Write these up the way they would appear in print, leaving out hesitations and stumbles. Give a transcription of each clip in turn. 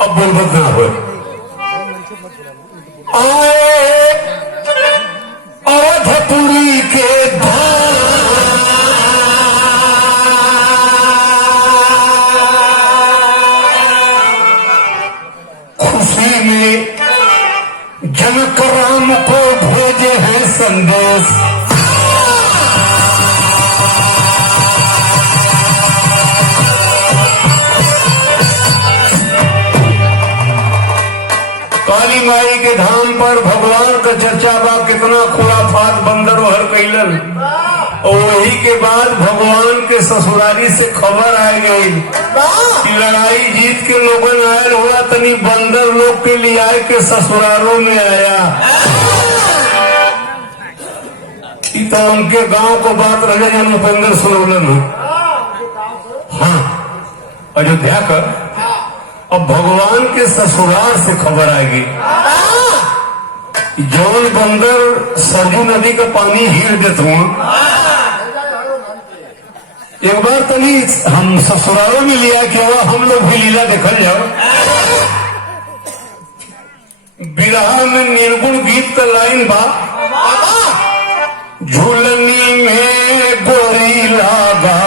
अब बोलबत ना हो अवधपुरी के खुशी में जनक राम को भेजे हैं संदेश। काली माई के धाम पर भगवान का चर्चा बा, कितना खुराफात बंदर वहर कैलन। और वही के बाद भगवान के ससुराली से खबर आ गई कि लड़ाई जीत के लोगन आयल हुआ, तनी बंदर लोग के लिए आए के ससुरालों में आया। तो उनके गांव को बात रहे जन उपेंद्र सुनौलन। हाँ, अयोध्या का अब भगवान के ससुराल से खबर आएगी, जौन बंदर सरजू नदी का पानी हीर देते हुआ, एक बार तनी हम ससुरालों में लिया कि हम लोग भी लीला देखल जाओ। बिरहा में निर्गुण गीत का लाइन बा, झूलनी में गोरी लागा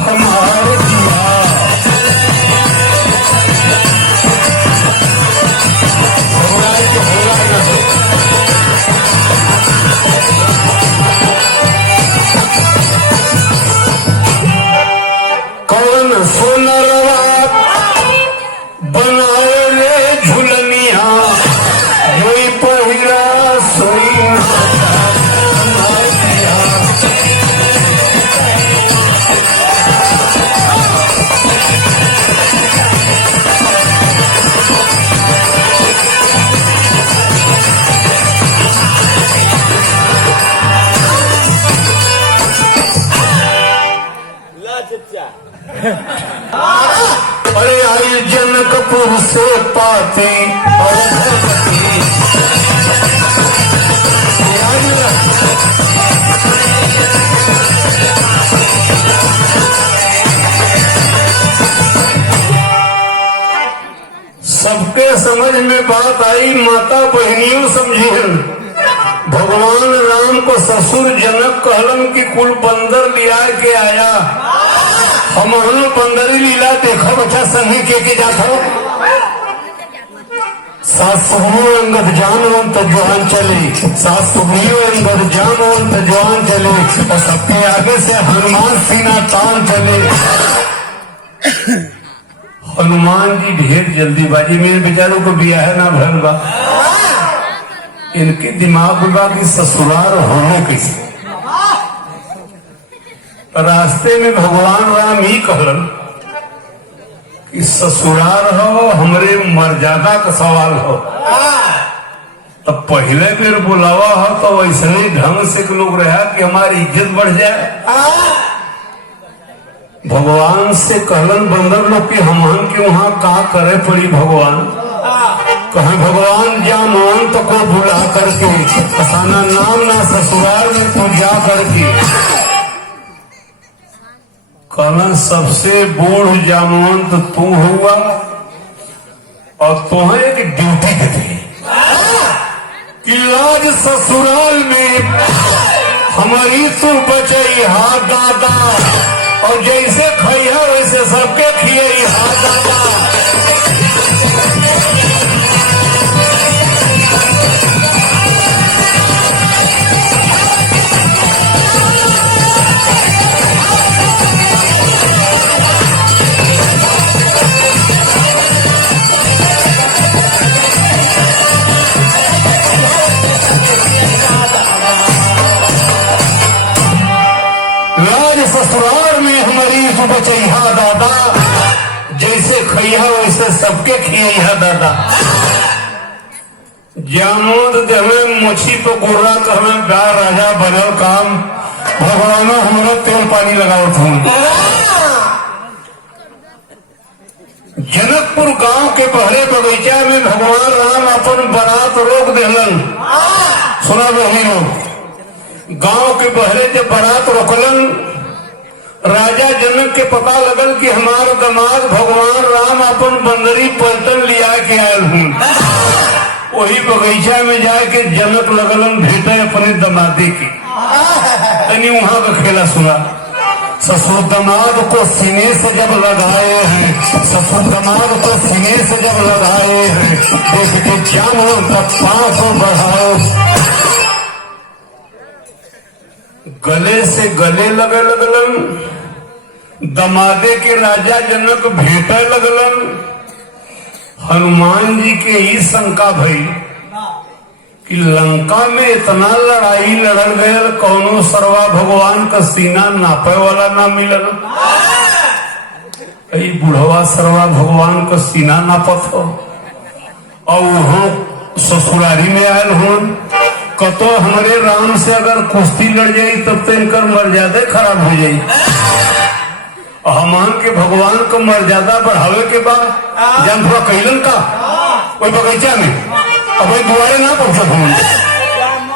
हमारे जिया। कौन सोनरवा बनाए रे झुलनिया, जोई पहिरा सोई अरे आई जनकपुर से पाती और सबके समझ में बात आई, माता बहनियों समझिन। भगवान राम को ससुर जनक कहलन की कुल बंदर लिया के आया, हम बंदरी लीला देखो बच्चा संगी के जात हो। सासुरियो अंगद जानवंत जवान चले, सासुरियो अंगद जानवंत जवान चले, और सबके आगे से हनुमान सीना तान चले। हनुमान जी ढेर जल्दीबाजी में बेचारों को ब्याह ना भर बा, इनके दिमाग में बा कि ससुराल होने कैसे। रास्ते में भगवान राम ही कहलन कि ससुराल हो हमरे मर्यादा का सवाल हो। तब पहले बेर बुलावा हो तो वैसे ही ढंग से लोग रहा कि हमारी इज्जत बढ़ जाए। भगवान से कहलन बंदर लोग कि हमन के वहां का करे पड़ी। भगवान कहे भगवान जामवंत को बुला करके असाना नाम ना ससुराल में तो जा करके कहना सबसे बूढ़ जामवंत तू हुआ और तुम्हें एक ड्यूटी देती कि आज ससुराल में हमारी तू बचाई हाथ दादा, और जैसे खैया वैसे सबके खिए हाथ दादा। ससुराल में हमारी बचैया दादा, जैसे खैया वैसे सबके खिया दादा। जामुद हमें मुछी तो गुर्रा का हमें प्यार राजा बनल काम, भगवान हमारा तेल पानी लगाओ था। जनकपुर गांव के पहले बगीचा में भगवान राम अपन बारात रोक दिलन। सुना वही लोग गांव के बहरे जब बारात रोकलन, राजा जनक के पता लगल कि हमारा दामाद भगवान राम अपन बंदरी पलटन लिया के आयल हूँ। वही बगीचा में जाके जनक लगलन भेटे अपने दमादी की। यानी वहां का खेला सुना। ससुर दामाद को सीने से जब लगाए हैं, ससुर दामाद को सीने से जब लगाए हैं, देखते जानो तब 500 बढ़ाओ। गले से गले लगे लगलन, दमादे के राजा जनक भेटे लगलन। हनुमान जी के ही शंका भई कि लंका में इतना लड़ाई लड़ल गयल, कौनो सरवा भगवान का सीना नापे वाला ना मिलल। बुढ़वा सरवा भगवान का सीना नापत हो और वहां ससुरारी में आयल हो। कतो हमारे राम से अगर कुश्ती लड़ जाई तब तो इनकर मर्यादा खराब हो जाई। हनुमान के भगवान का मर्यादा बढ़ावे के बाद जब थोड़ा कैलन का कोई बगीचा में अब दुआरे ना पहुंचत हूँ। राम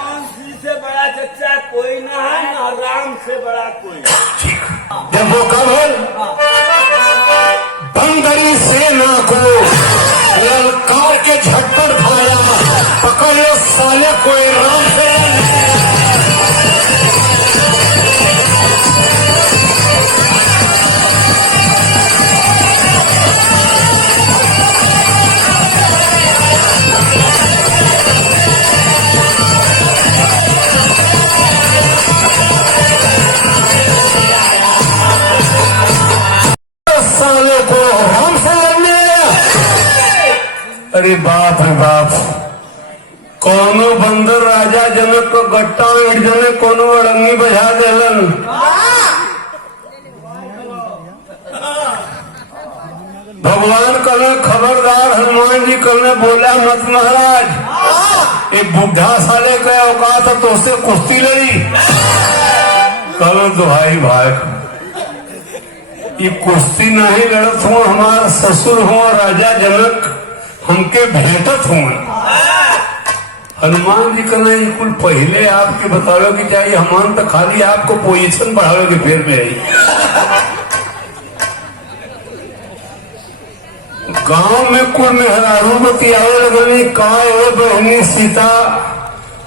से बड़ा चच्चा कोई ना है, ना राम से बड़ा कोई। जब वो कब है बंदरी सेना को ललकार के झटपट भाया, पकड़ लो साले कोई राम से। अरे बाप रे बाप, कोनो बंदर राजा जनक को गट्टा जने कोनो अड़ंगी बजा देलन। भगवान कल खबरदार, हनुमान जी कल बोला मत महाराज, एक बुढ़ा साले का औकात है तो उससे कुश्ती लड़ी। कल दुहाई भाई, ये कुश्ती नहीं लड़त हूँ, हमारा ससुर हुआ राजा जनक हमके भेटत हूँ। हनुमान जी कहना कुल पहले आपके बतावे कि चाहिए, हनुमान तो खाली आपको पोजीशन बढ़ावे के फेर में आई। गांव में कुल मेहरारू बतियावे लगनी का बहनी सीता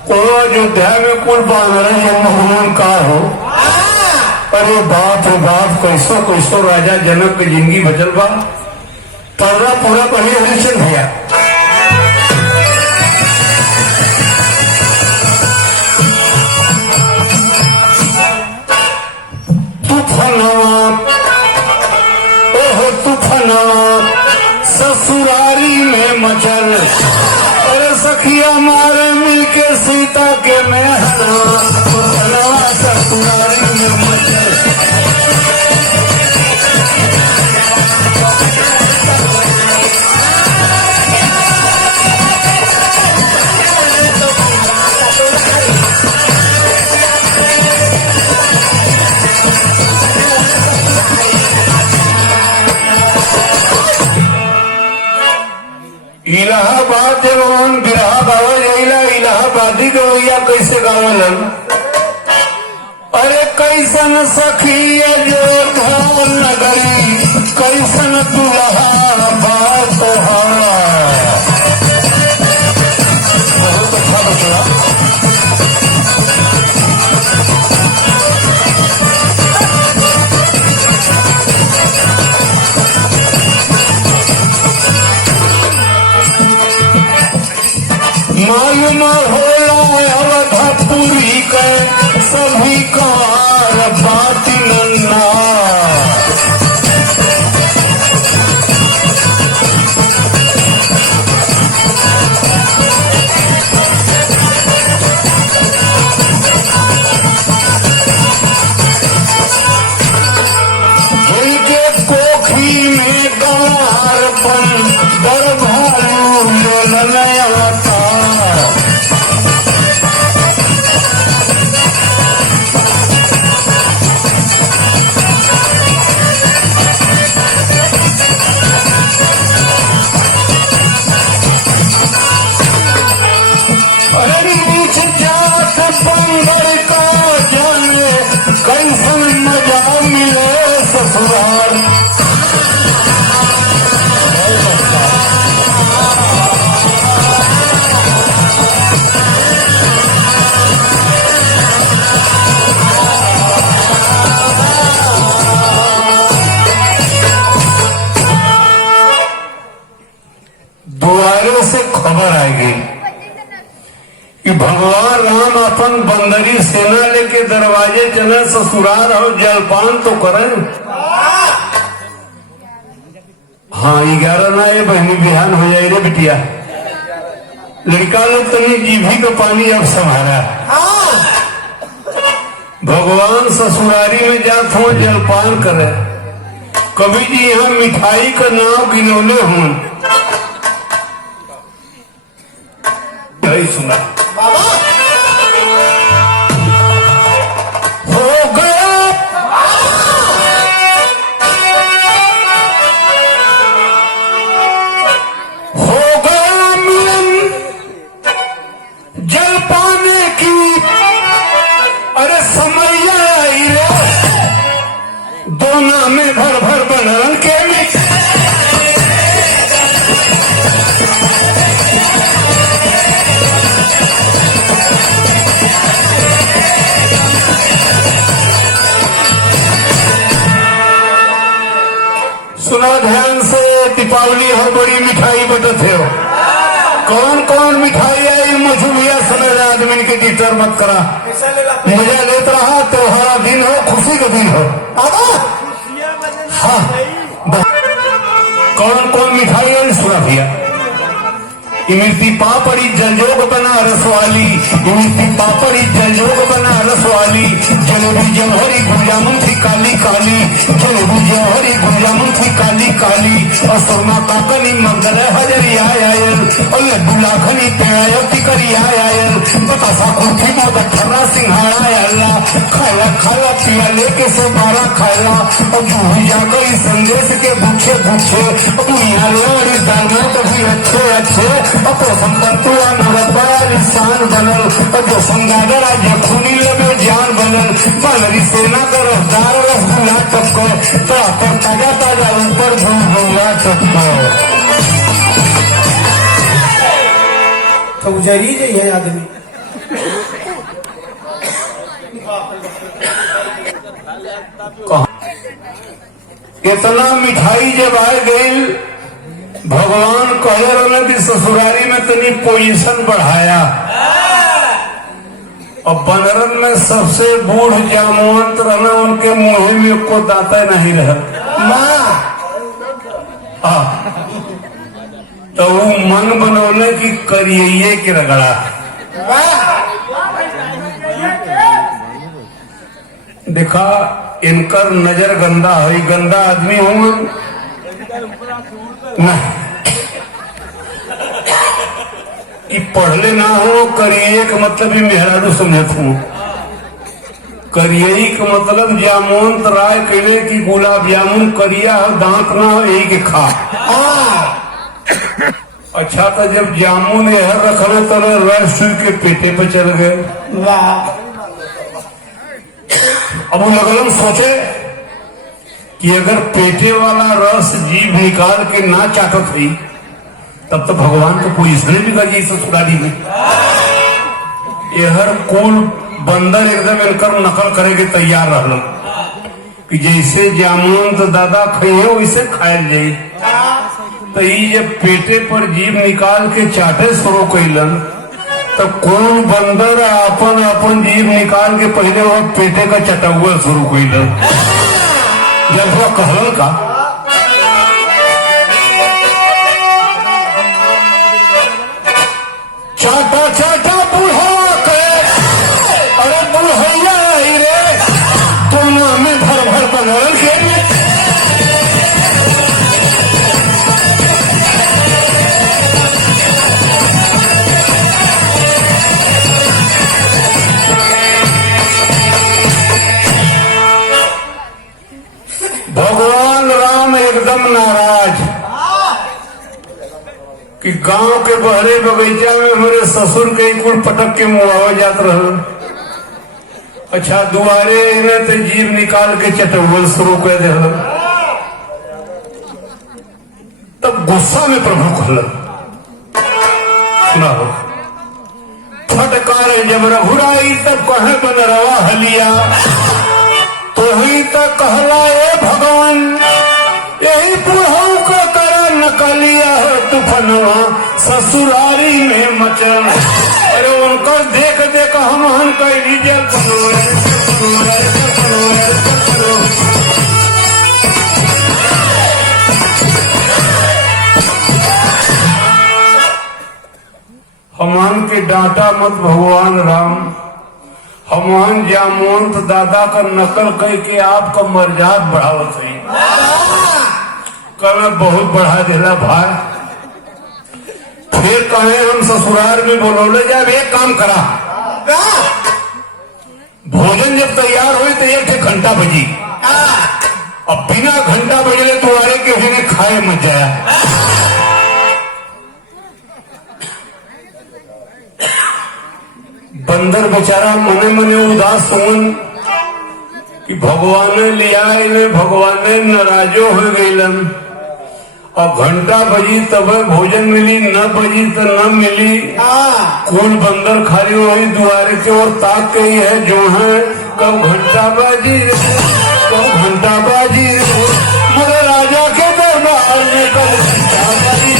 को अयोध्या में कुल बानर जन्म का हो। अरे बाप रे बाप, कैसो कैसो राजा जनक की जिंदगी बचल बा। पर्दा पूरा पहले हरिचंद भैया तूफानवा, ओहो तूफानवा ससुरारी में मचल। अरे सखिया मारे मिल के सीता के मेहरा, तूफानवा ससुरारी में मचल। इलाहाबाद जब हम बिरहा गावल जाइला, इलाहाबादी गवैया कैसे गावलन। अरे कैसन सखी अयोध्या नगरी, कैसन दुल्हा बात बहुत अच्छा बचला। मालूम होला अवधपुरी के सभी कार बात नन्ना। जिनके कोखी में गंवारपन दरभालू ललयाता। कुछ जात बंदर का जाने कैसन मजा मिले ससुराल। द्वारों से खबर आएगी कि भगवान राम अपन बंदरी सेना लेके दरवाजे चले ससुराल और जलपान तो करें। हाँ 11 ना ये बहनी बिहान हो जाए रे बिटिया। लड़का लोग तनी जीभी का पानी अब संभाला। भगवान ससुरारी में जात हो जलपान करे। कभी जी यहाँ मिठाई का नाम गिनौले हूं सुना हो गया मिलन जल पाने की। अरे समैया आई रे दोना में भर भर बनन के सुना ध्यान से। दीपावली हो बड़ी मिठाई बटत है। कौन कौन मिठाई आई मुझे भैया समझ आदमी के डिस्टर्ब मत करा। मजा लेते रहा। त्योहारा दिन हो खुशी का दिन हो। हाँ कौन कौन मिठाई आई सुना भैया। इमरती पापड़ी जलजोग बनारस वाली। इमरती पापड़ी जलजोग बनारस वाली। जलेबी जौहरी गुंजामुन थी काली काली। जलेबी जौहरी गुंजामुन थी काली काली। और सोना काकनी मंगल हजरिया आयल। और लड्डू लाखनी पेड़ायो टिकरिया आयल। बतासा कुर्थी मोदक ठर्रा सिंघाड़ा आयला। खाला खाला पिया लेके से 12 खायला। और जूही जाकर इस संदेश के भूखे भूखे। दुनिया लोड़ी दाना तो भी अच्छे अच्छे। अपो संपत्तुआ नरबा निशान बनल। जो संगागर आज खूनी लगे जान बनल। बनरी सेना का रफ्तार रसगुल्ला टपको। तो ताजा ताजा ऊपर घूंघा टपको। तो जरी गई है आदमी। इतना मिठाई जब आ गई भगवान कहे रहे कि ससुरारी में तनी पोजीशन बढ़ाया। और बनरन में सबसे बूढ़ जामवंत रहना उनके मुंह में को दाता नहीं रहा। तो वो मन बनौले की करिए के रगड़ा। देखा इनकर नजर गंदा है। गंदा आदमी होंगे ना कि पढ़ले ना हो। करिए का मतलब ही मेहरारू समझत हूँ। करियई का मतलब जामुन राय कहले की गुलाब जामुन करिया हो दांत ना हो यही के खा। अच्छा तो जब जामुन यह रखना तो रस के पेटे पे चल गए। अब वो लगन सोचे कि अगर पेटे वाला रस जीभ निकाल के ना चाटत हुई तब तो भगवान को कोई इसने भी कर ससुराली में। यहर कुल बंदर एकदम इनकर नकल करे के तैयार रहल कि जैसे जामुन तो दादा खाइए वैसे खायल जाये। तो ये जब पेटे पर जीभ निकाल के चाटे शुरू कैलन तो कौन बंदर अपन अपन जीभ निकाल के पहले वो पेटे का चटुआ शुरू कैलन। जब वो कहलन का चाटा चाटा बुढ़ा के। अरे बुढ़ैया रे दोनों में भर भर बनल के। भगवान राम एकदम नाराज कि गांव के बहरे बगीचा में हमारे ससुर के कुल पटक के मुआवे जात रहल। अच्छा दुआरे इन्हें तो जीव निकाल के चटवल शुरू कर दे। तब गुस्सा में प्रभु खुलल। सुना हो फटकार जब रघुराई तब कहे बनरवा हलिया तो ही तक कहला ए भगवान यही बुढ़ऊ का करा नकलिया तूफनवा ससुरारी में मचल। अरे उनका देख देख हम कही हमान के डांटा मत भगवान राम। हमान जामोंत दादा का नकल करके आपका मर्याद बढ़ावत है। कल बहुत बढ़ा देला भाई। फिर कहे हम ससुराल में बोलोले जब एक काम करा भोजन जब तैयार हुई तो एक घंटा बजी। अब बिना घंटा बजले तुम्हारे के उन्हें खाए मत जाया। बंदर बेचारा मने मने उदास सुमन कि भगवान लिया इन्हें भगवान नाराजो हो गईलन। अब घंटा बजी तब भोजन मिली न बजी तो न मिली। कौन बंदर खाली वही दुआरे की ओर ताक गई है जो है कब घंटा बाजी कब घंटा बाजी मगर राजा के दरबार में कब घंटा बाजी।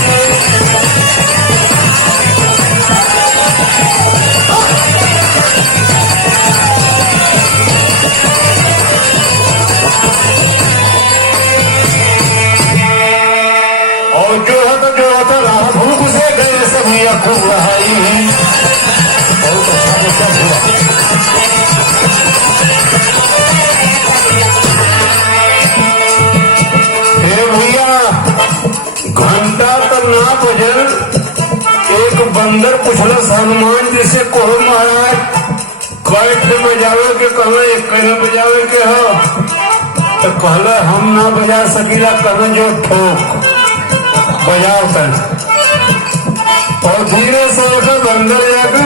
और जो है राह भूख से गए सभी खूब रहाई है। बहुत अच्छा हुआ। हे भैया घंटा तो ना बजल। एक बंदर पूछलस हनुमान जी से कोह महाराज कैठ बजावे के कहला एक कहना बजावे के हो तो कहला हम ना बजा सकीला कहना जो ठोक बजाओ कर। और धीरे से बंदर जाकर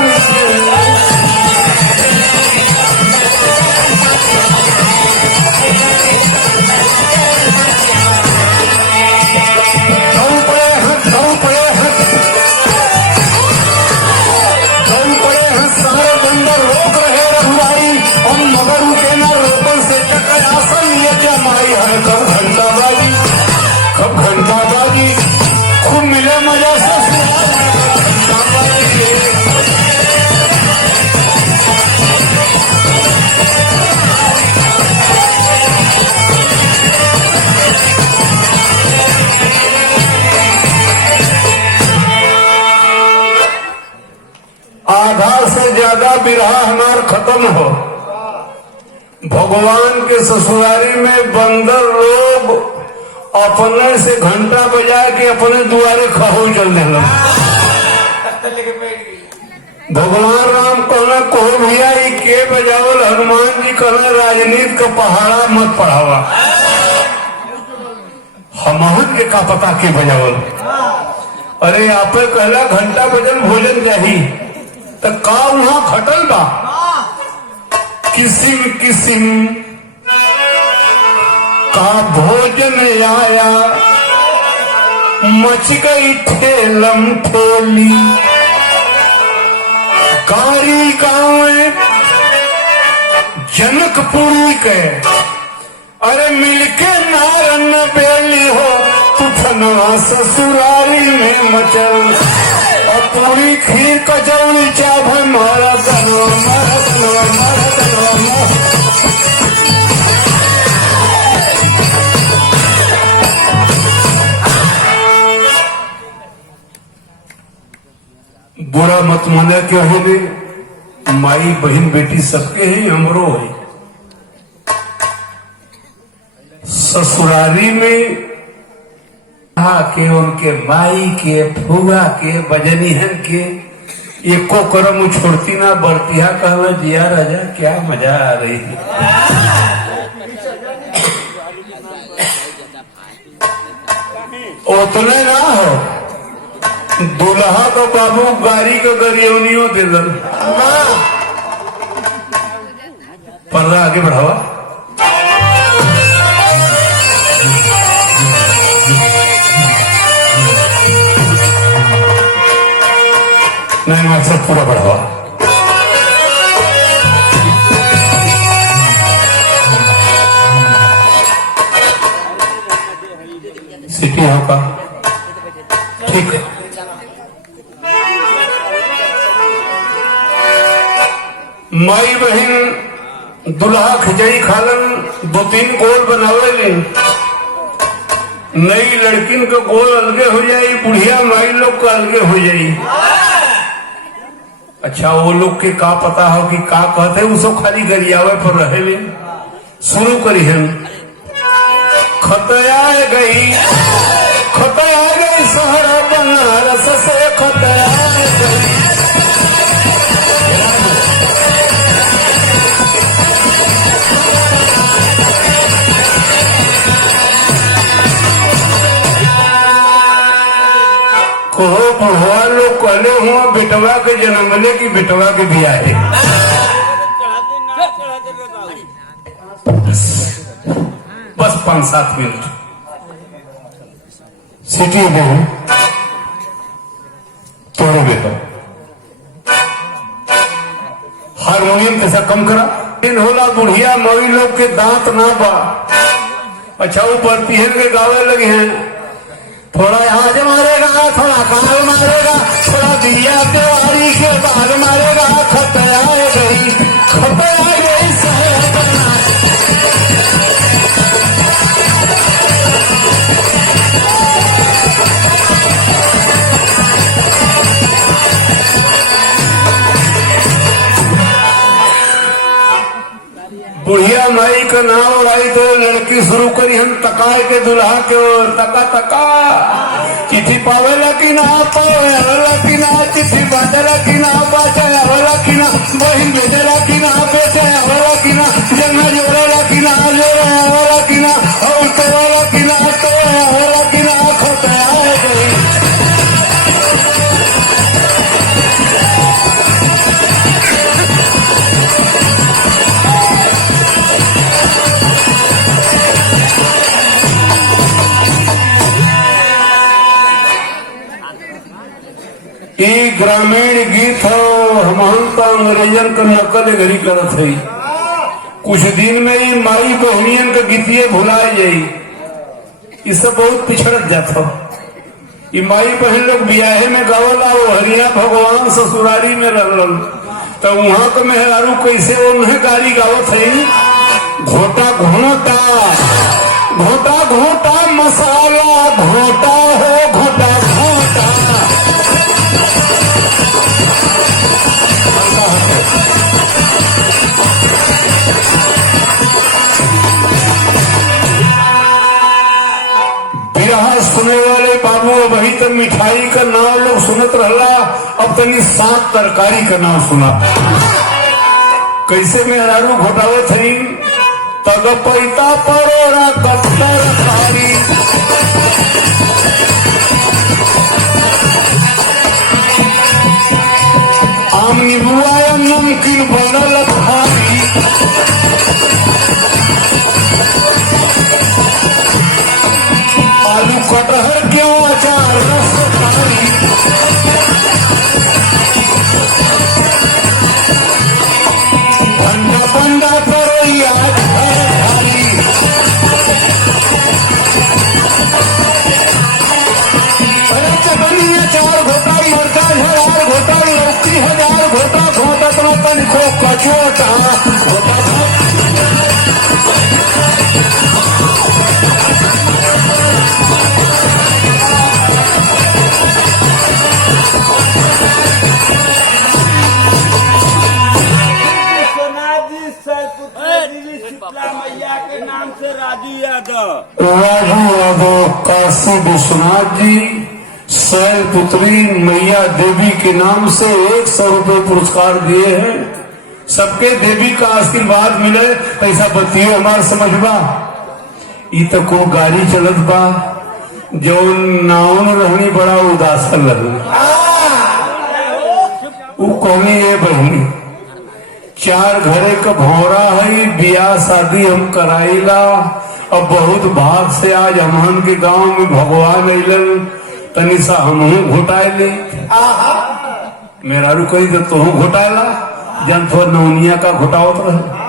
सारे बंदर रोक रहे रघुराई और मगर उनके ना रोकन से चक्कर आसन लिए क्या माई है कब घंटा बाजी कब घंटा बाजी खूब मिले मजा से आधा से ज्यादा बिरहा हमार खत्म हो। भगवान के ससुरारी में बंदर लोग अपने से घंटा बजा के अपने दुआरे खहो चल देना। भगवान राम कहना को भैया के बजावल हनुमान जी कहना राजनीति का पहाड़ा मत पढ़ावा। हमहन के का पता के बजावल। अरे आप कहला घंटा बजल भोजन चाहिए तो का वहां खटल बा किसिम किसिम का भोजन आया मच गई ठेलम ठेली। कारी गांव जनकपुरी के अरे मिलके नारन बेली हो तूफनवा ससुरारी में मचल। और पूरी खीर कचौड़ी चाभ मारा तनो मारा तनो मारा तनो। बुरा मत माना क्यों होने माई बहन बेटी सबके ही हमरो है। ससुरारी में के उनके माई के फुआ के बजनिहन के एको करम छोड़ती ना बढ़तिया कहना जिया राजा क्या मजा आ रही है। उतने ना हो दुल्हा का बाबू गाड़ी का गरियवनियों दे दल पर्दा आगे बढ़ावा। नहीं मकसद पूरा बढ़ावा। सिटी होगा ठीक है। माई बहन दुल्हा खिचड़ी खालन 2-3 गोल बनावे ले। नई लड़किन का गोल अलगे हो जाई, बुढ़िया माई लोग का अलगे हो जाई। अच्छा वो लोग के का पता हो कि का कहते उसो खाली गरियावे पर रहे ले। शुरू करी हम खतया गई सहरा बनारस से खतया गई। बुढ़वा लोग कहले हुआ बेटवा के जन्मले की बेटवा के बिया है। बस 5-7 मिनट सिटी में तोड़े बेटा हारमोनियम कैसा कम करा दिन होला। बुढ़िया मरी लोग के दांत ना बा। अच्छा वो परतिहन के गावे लगे हैं, थोड़ा आज मारेगा थोड़ा काल मारेगा, थोड़ा दिया त्योहारी के बाद मारेगा। खतया गई सहरा बनारस। बुढ़िया माई का नाम उड़ाई तो लड़की शुरू करी हम तकाए के दुल्हा के ओर। तका तका चिट्ठी पावेला कि ना पावेला कि ना, चिट्ठी बाजेला कि ना बाजेला कि ना, बहिन भेजेला कि ना बेचेला कि ना, जंगल जोड़ेला कि ना जोड़ेला कि ना, और तोला कि ना तोला कि ना। खतया गई ये ग्रामीण गीत हो। हम तो अंग्रेजन का नकल घड़ी करत है। कुछ दिन में ही माई बहनियन का गीतिये भुलाए जाई। इससे बहुत पिछड़त जाता। ये माई बहन लोग ब्याहे में गावला वो हरिया भगवान ससुरारी में रहलन तो वहां का मेहरारू कैसे उन्हें गाड़ी गावत है। घोटा घोटा घोटा घोटा मसाला घोटा हो घोटा घोटा। बिरहा सुने वाले बाबू वही तो मिठाई का नाम लोग सुनत रहला। अब तनी सात तरकारी का नाम सुना। कैसे मेहरारू घोटावत हई तग पैता परोरा कत्तर कारी। आम नीबुआ नमकीन बनल भारी। आलू कटहर क्यों अचार रस कारी। भंडा बंडा तरोइया भारी। अरे चटनी अचार घोटा मरचा झड़ार घोटा लौकी 1000 घोटा घोटा तो तनिको कचोटा घोटा। मैया के नाम से राजू यादव काशी विश्वनाथ जी शैल पुत्री मैया देवी के नाम से 100 रुपए पुरस्कार दिए हैं। सबके देवी का आशीर्वाद मिले ऐसा बतियो हमार समझबा। ई तो को गाड़ी चलत बा जो नाव रहनी बड़ा उदासन लगे। वो कौनी है बहनी, 4 घरे का भौरा है, बियाह शादी हम कराइला। अब बहुत भाग से आज हमन के गांव में भगवान अलन, तनी सा हमहू घोटाइले। मेरा रू कही तो तू घोटाला, जन थोड़ा नौनिया का घोटावत रहे।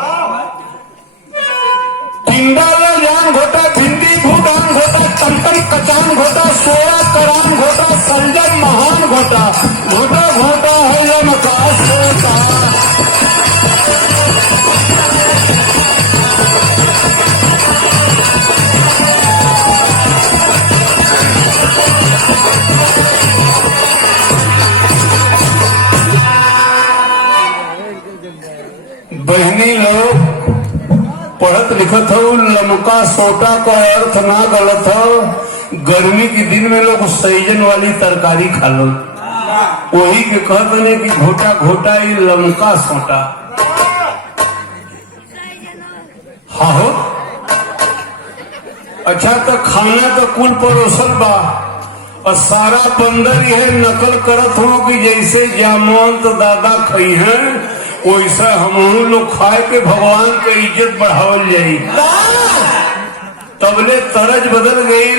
टिंडाला जान घोटा, भिंडी भूटान घोटा, टमटम कचान घोटा, सोया करान घोटा, संजन महान घोटा, घोटा घोटा है ये मकास होता। बहनी लोग पढ़त लिखत हो, लमका सोटा का अर्थ ना गलत हो। गर्मी के दिन में लोग सैजन वाली तरकारी खा लो, वही के कहते हैं कि घोटा घोटा ही लमका सोटा। हाँ हो अच्छा, तो खाना तो कुल परोसल बा और सारा बंदर यह नकल करत हो कि जैसे जामवंत दादा खई हैं वैसा हम लोग खाए के भगवान के इज्जत बढ़ावल जाई। तबले तरज बदल गई।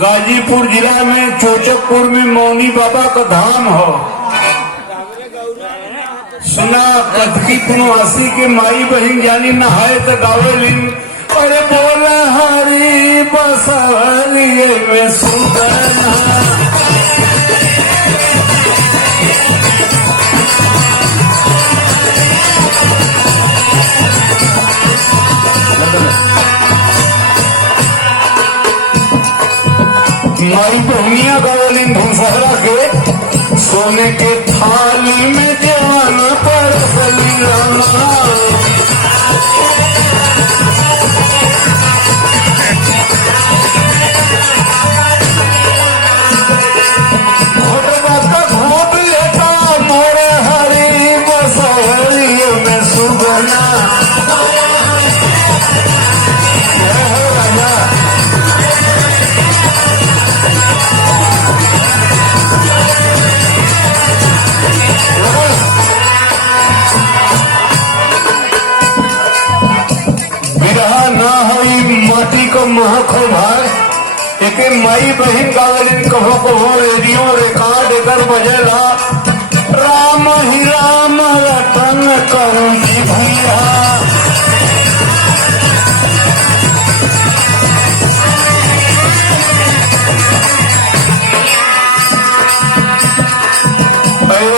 गाजीपुर जिला में चोचकपुर में मौनी बाबा का धाम हो। सुना कथकी पुनवासी के माई बहन जानी नहाए तो गावेलिन, अरे बोला हरी बसवलिए में सुगना। माई बहनिया गावलिन धुनसहरा के, सोने के थाली में जवान पर सलीलाना। घोटना का घोट लेता मोरे हरी बसवलिए में सुगना। माटी को महक हो भाई, एक माई बहन गावलिन कहो कहो रेडियो रिकॉर्ड एकर बजेला। राम ही राम रतन करूं जी भैया।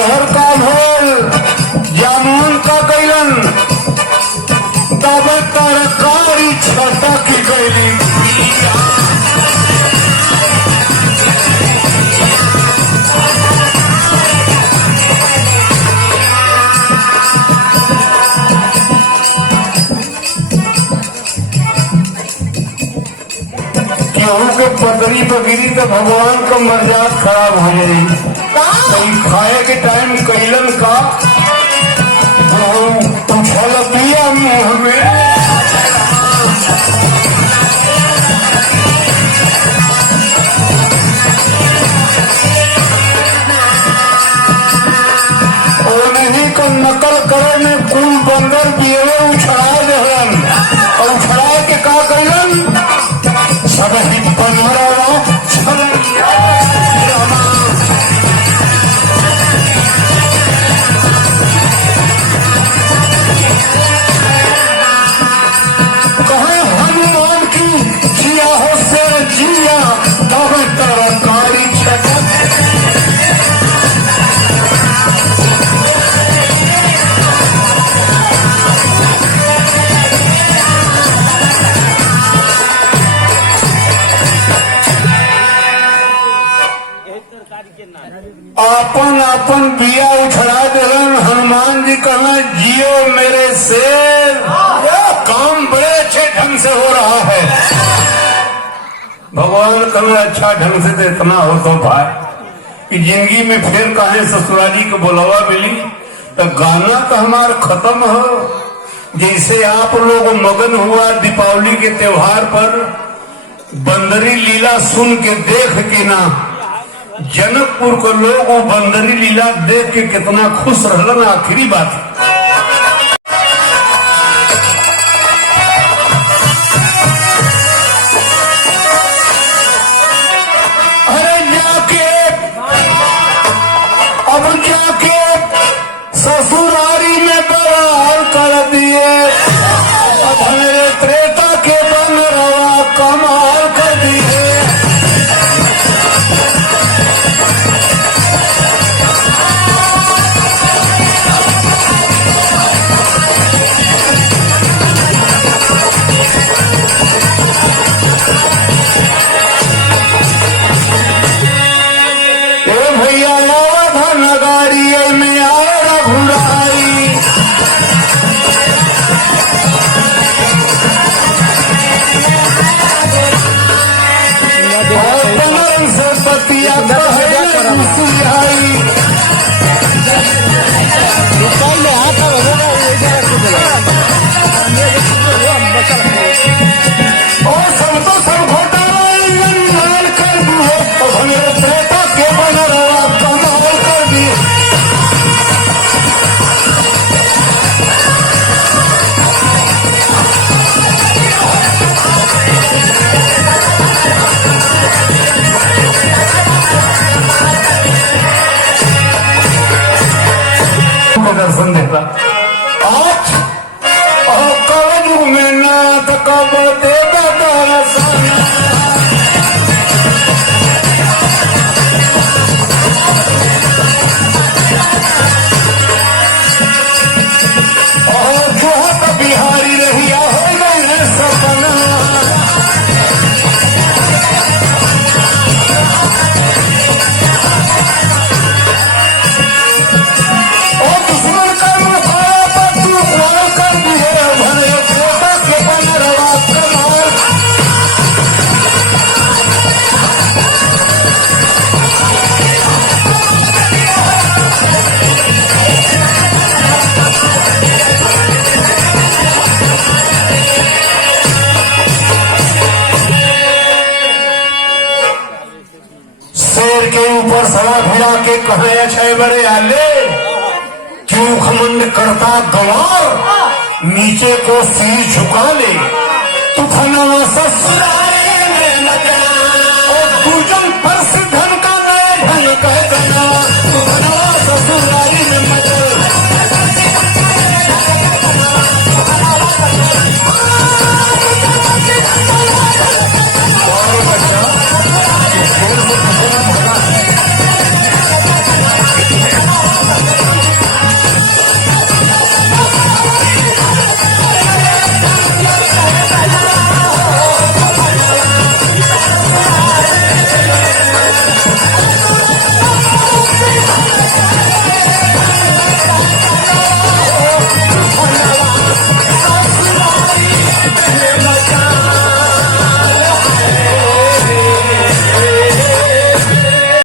हर का भोल जामुन का कैलन, तब तरकारी छटा की गई। गेहूं के पतरी पर गिरी तो भगवान का मर्यादा खराब हो जाएगी। कहीं खाए के टाइम कैलन का उछल पिया मुंह में। नहीं को नकल करे में कुल बंदर पिए उछड़ा दहन और उछड़ा के का कैलन सब ही बनरा कहे हनुमान की जिया हो से जिया तब तरकारी छटक। आपन आपन बिया उछड़ा देलन। हनुमान जी कहना जियो मेरे शेर, काम बड़े अच्छे ढंग से हो रहा है। भगवान कहना अच्छा ढंग से तो इतना हो तो भाई कि जिंदगी में फिर कहे ससुराली को बुलावा मिली तो गाना तो हमारा खत्म हो। जैसे आप लोग मगन हुआ दीपावली के त्योहार पर बंदरी लीला सुन के देख के ना जनकपुर के लोग वो बंदरी लीला देख के कितना खुश रहलन। आखिरी बात ससुरारी में बवाल कर दिए। अब मेरे त्रेता के बन रवा कमाल कर दिए। ए भैया लावा था नगाड़ी में आया घुड़ाई। और से पतिया और सब तो सब घोटाला कर दिए। तो मेरे त्रेता के बन रहा कमाल कर दिए। दर्शन देता आज कब में ना तो कब देगा दर्शन। और जो तो बिहारी रहिया हो गए सपना। शेर के ऊपर सवा भिड़ा के कहे छे बड़े आले। क्यों घमंड करता गवार नीचे को सिर झुका ले। तू खनवा ससुरारे में न जा और तू जन पर से धन का गए ढंग कह देना। तू खनवा